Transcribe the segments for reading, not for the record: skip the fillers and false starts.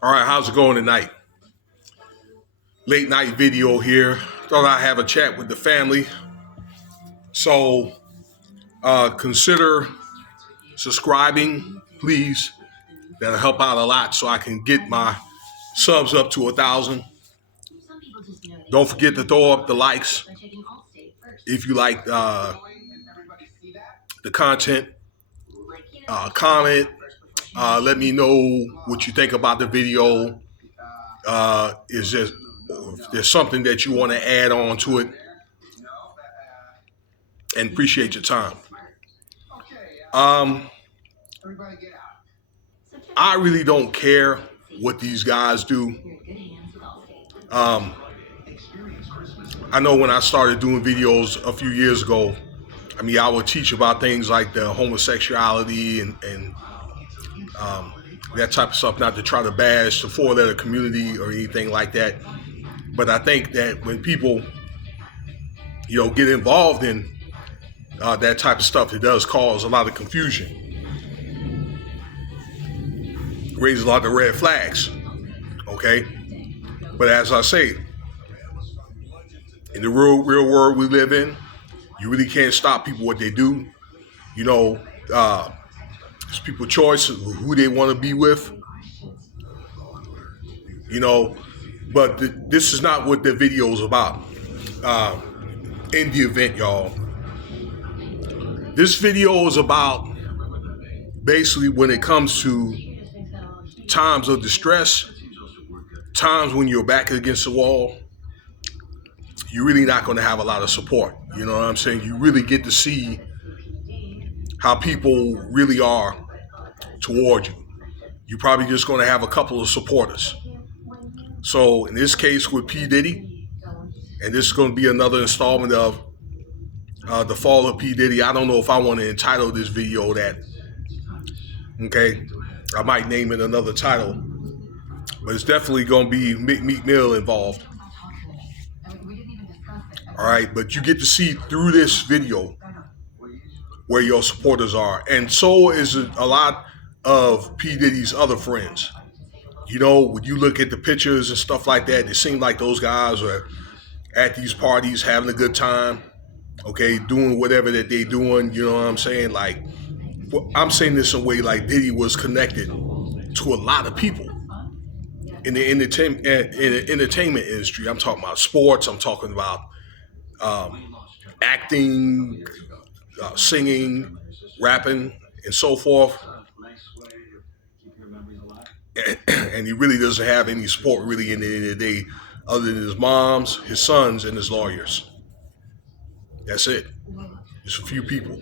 All right, how's it going tonight? Late night video here. Thought I'd have a chat with the family. So consider subscribing, please. That'll help out a lot so I can get my subs up to 1,000. Don't forget to throw up the likes if you like the content. Comment. Let me know what you think about the video. Is there if there's something that you want to add on to it, and appreciate your time. Um, I really don't care what these guys do. Um, I know when I started doing videos a few years ago, I would teach about things like the homosexuality and that type of stuff, not to try to bash the four-letter community or anything like that. But I think that when people, get involved in that type of stuff, it does cause a lot of confusion, raises a lot of red flags. Okay, but as I say, in the real world we live in, you really can't stop people what they do. You know, it's people's choice of who they want to be with. You know, but this is not what the video is about. Uh, in the event, y'all, this video is about basically when it comes to times of distress, times when you're back against the wall, you're really not going to have a lot of support. You know what I'm saying? You really get to see how people really are toward you. You're probably just going to have a couple of supporters. So in this case with P. Diddy, and this is going to be another installment of the fall of P. Diddy. I don't know if I want to entitle this video that. Okay, I might name it another title, but it's definitely going to be Meek Mill involved. All right, but you get to see through this video where your supporters are, and so is a lot of P. Diddy's other friends. When you look at the pictures and stuff like that, it seems like those guys are at these parties having a good time, okay, doing whatever that they doing, you know what I'm saying? Like, I'm saying this in a way like Diddy was connected to a lot of people in the entertainment industry. I'm talking about sports, I'm talking about acting, singing, rapping, and so forth. And he really doesn't have any support really in the end of the day other than his moms, his sons, and his lawyers. That's it. Just a few people.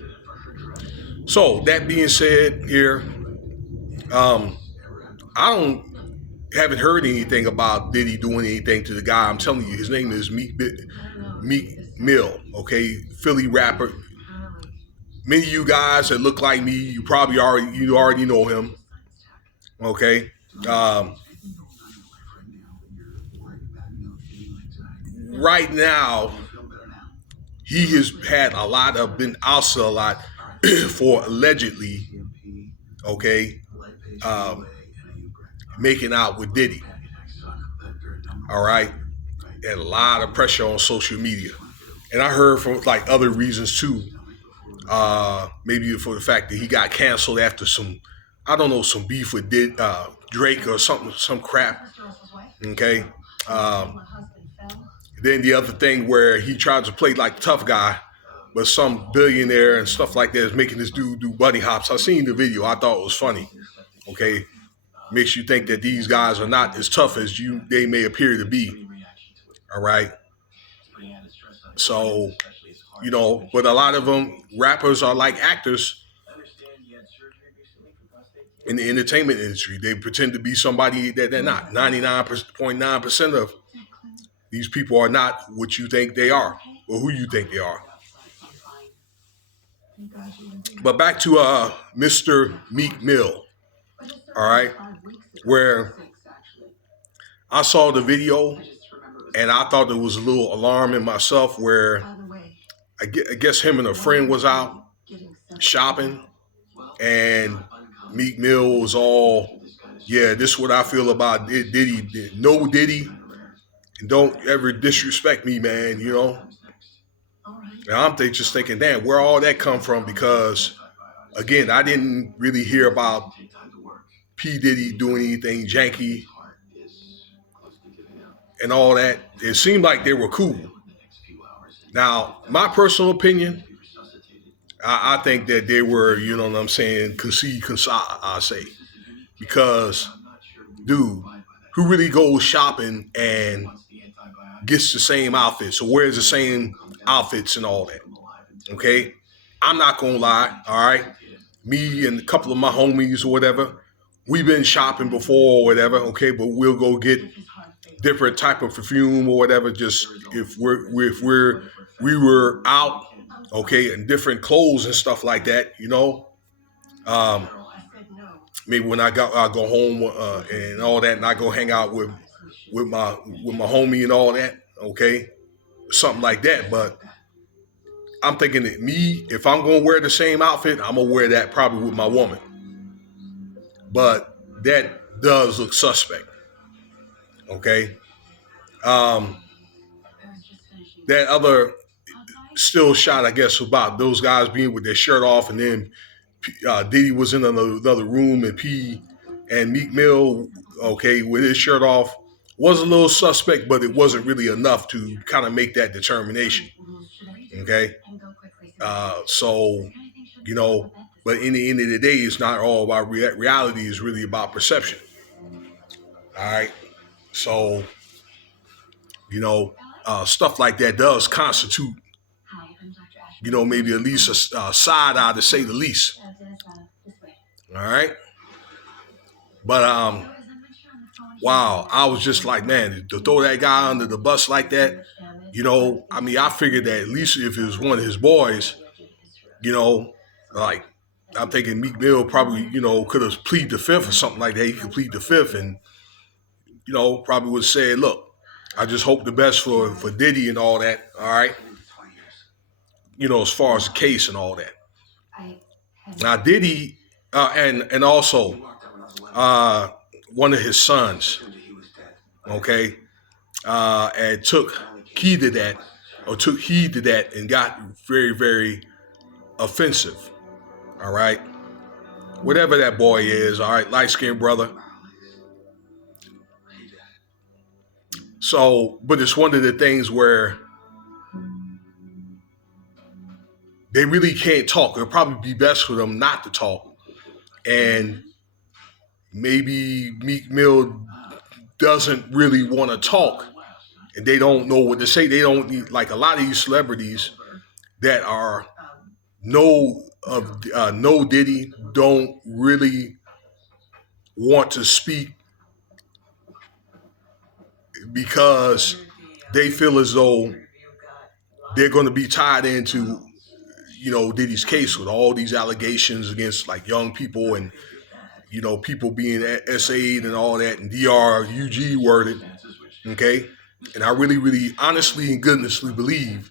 So that being said here, I haven't heard anything about Diddy doing anything to the guy. I'm telling you, his name is Meek Mill, okay? Philly rapper. Many of you guys that look like me, you probably already know him, okay? Right now, he has had been ousted a lot for allegedly, okay, making out with Diddy. All right, and a lot of pressure on social media, and I heard from like other reasons too. Maybe for the fact that he got canceled after some beef with Drake or something, some crap. Okay. Then the other thing where he tried to play like tough guy, but some billionaire and stuff like that is making this dude do bunny hops. I seen the video. I thought it was funny. Okay. Makes you think that these guys are not as tough as they may appear to be. All right. So, but a lot of them rappers are like actors in the entertainment industry. They pretend to be somebody that they're not. 99.9% of these people are not what you think they are or who you think they are. But back to Mr. Meek Mill, all right, where I saw the video and I thought it was a little alarming myself where I guess him and a friend was out shopping and Meek Mill was all yeah, this is what I feel about Diddy. No Diddy, and don't ever disrespect me, man. You know, and just thinking, damn, where all that come from? Because again, I didn't really hear about P Diddy doing anything janky and all that. It seemed like they were cool. Now, my personal opinion, I think that they were, you know what I'm saying, I say, because dude, who really goes shopping and gets the same outfits or wears the same outfits and all that? Okay, I'm not gonna lie. All right, me and a couple of my homies or whatever, we've been shopping before or whatever. Okay, but we'll go get different type of perfume or whatever. Just if we were out, okay, and different clothes and stuff like that. You know, um, maybe when I go home and all that, and I go hang out with my homie and all that. Okay, something like that. But I'm thinking that me, if I'm gonna wear the same outfit, I'm gonna wear that probably with my woman. But that does look suspect. Okay. Um, that other still shot, I guess, about those guys being with their shirt off, and then Diddy was in another room, and P and Meek Mill, okay, with his shirt off, was a little suspect, but it wasn't really enough to kind of make that determination. Okay, so you know, but in the end of the day, it's not all about reality; it's really about perception. All right, so you know, stuff like that does constitute, you know, maybe at least a side eye to say the least. All right. But wow, I was just like, man, to throw that guy under the bus like that, you know, I mean, I figured that at least if it was one of his boys, you know, like I'm thinking Meek Mill probably, you know, could have pleaded the fifth or something like that. He could plead the fifth and, you know, probably would say, look, I just hope the best for Diddy and all that. All right. You know, as far as the case and all that. Now, Diddy, and also one of his sons, okay, and took heed to that, and got very, very offensive. All right, whatever that boy is, all right, light skinned brother. So, but it's one of the things where they really can't talk. It'll probably be best for them not to talk. And maybe Meek Mill doesn't really want to talk and they don't know what to say. They don't need, like a lot of these celebrities that are no Diddy don't really want to speak because they feel as though they're going to be tied into, you know, Diddy's case with all these allegations against like young people and, you know, people being SA'd and all that and DRUG worded. Okay. And I really, really honestly and goodnessly believe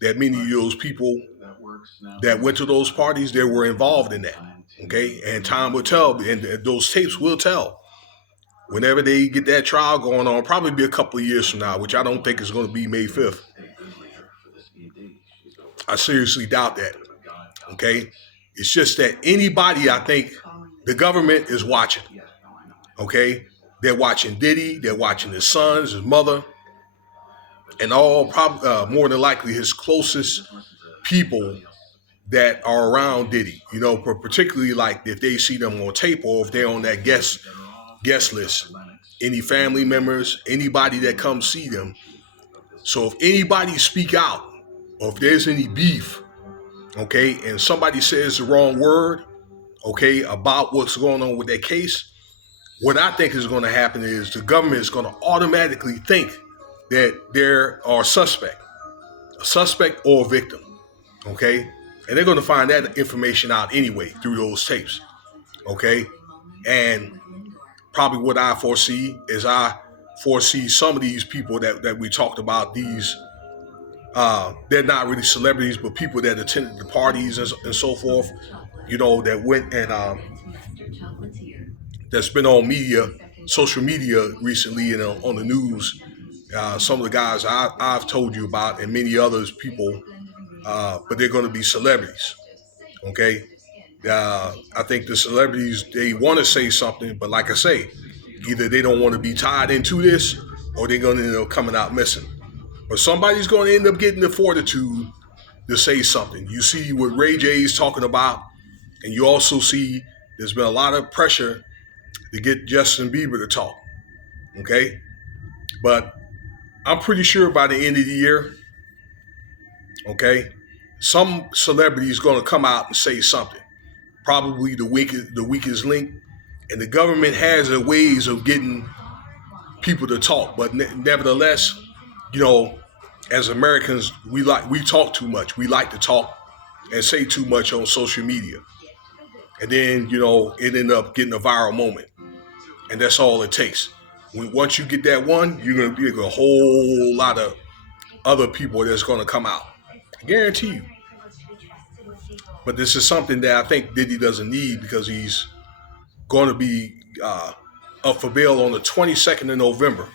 that many of those people that went to those parties, they were involved in that. Okay. And time will tell, and those tapes will tell. Whenever they get that trial going on, probably be a couple of years from now, which I don't think is going to be May 5th. I seriously doubt that. Okay. It's just that anybody, I think the government is watching. Okay. They're watching Diddy. They're watching his sons, his mother, and all probably more than likely his closest people that are around Diddy. You know, particularly like if they see them on tape or if they're on that guest list. Any family members, anybody that comes see them. So if anybody speak out, or if there's any beef, okay, and somebody says the wrong word, okay, about what's going on with that case, what I think is going to happen is the government is going to automatically think that there are a suspect or a victim, okay? And they're going to find that information out anyway through those tapes, okay? And probably what I foresee is some of these people that we talked about, these they're not really celebrities, but people that attended the parties and so forth, you know, that went and that's been on social media recently, and on the news. Some of the guys I've told you about, and many others people, but they're going to be celebrities. Okay, I think the celebrities, they want to say something, but like I say, either they don't want to be tied into this, or they're going to end up coming out missing. But somebody's going to end up getting the fortitude to say something. You see what Ray J is talking about, and you also see there's been a lot of pressure to get Justin Bieber to talk. Okay, but I'm pretty sure by the end of the year, okay, some celebrity is going to come out and say something. Probably the weakest link, and the government has their ways of getting people to talk. But nevertheless, you know, as Americans, we talk too much. We like to talk and say too much on social media, and then it end up getting a viral moment, and that's all it takes. Once you get that one, you're gonna be a whole lot of other people that's gonna come out. I guarantee you. But this is something that I think Diddy doesn't need, because he's going to be up for bail on the 22nd of November.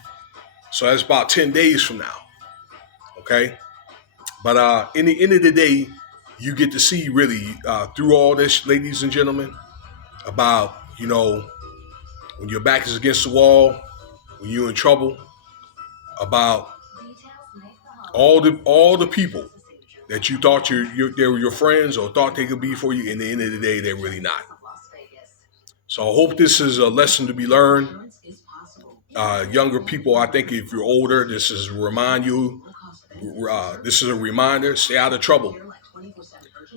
So that's about 10 days from now. Okay. But in the end of the day, you get to see really through all this, ladies and gentlemen, about, when your back is against the wall, when you're in trouble, about all the people that you thought they were your friends or thought they could be for you. In the end of the day, they're really not. So I hope this is a lesson to be learned. Younger people, I think if you're older, this is this is a reminder, stay out of trouble.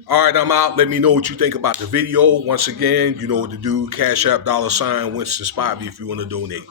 All right, I'm out. Let me know what you think about the video. Once again, you know what to do. Cash App, $, Winston Spivey if you want to donate.